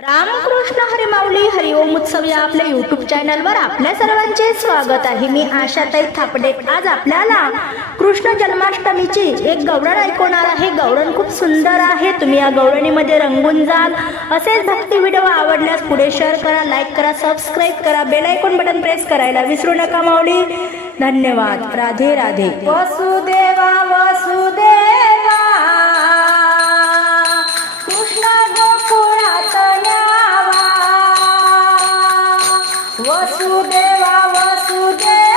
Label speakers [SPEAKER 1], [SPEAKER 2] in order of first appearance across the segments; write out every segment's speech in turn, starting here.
[SPEAKER 1] रामकृष्ण हरी माऊली हरिओम उत्सव या आपल्या युट्यूब चॅनलवर आपल्या सर्वांचे स्वागत आहे. मी आशाताई थापडे. आज आपल्याला कृष्ण जन्माष्टमीची एक गवळण ऐकवणार आहे. गवळण खूप सुंदर आहे. तुम्ही या गवळणीमध्ये रंगून जाल. असेच भक्ती व्हिडिओ आवडल्यास पुढे शेअर करा लाईक करा सबस्क्राईब करा. बेल आयकॉन बटन प्रेस करायला विसरू नका माऊली. धन्यवाद. राधे राधे. वसुदेव वसुदेवा वसुदेवा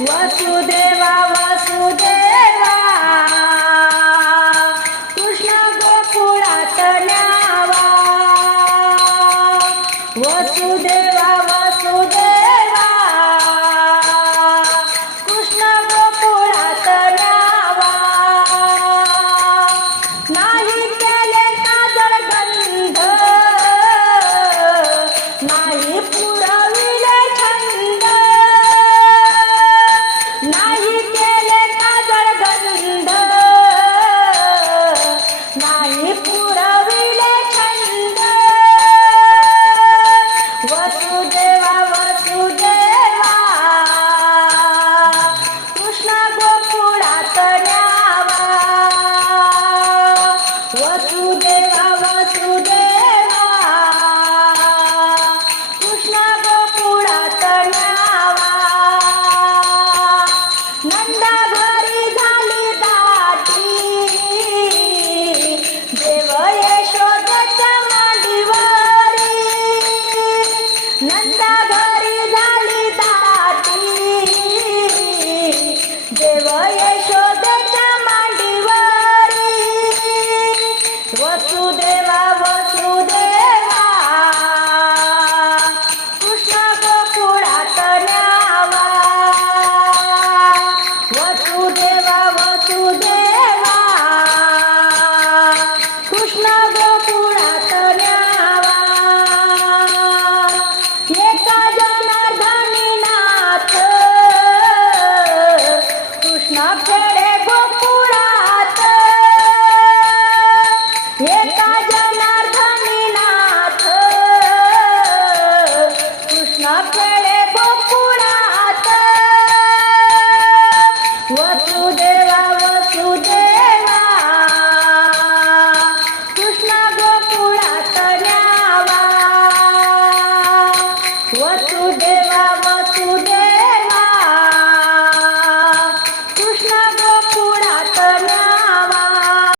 [SPEAKER 1] वसुदेवा वसुदेवा कृष्ण गोकुळात न्यावा. वसुदेवा वसुदेवा कृष्ण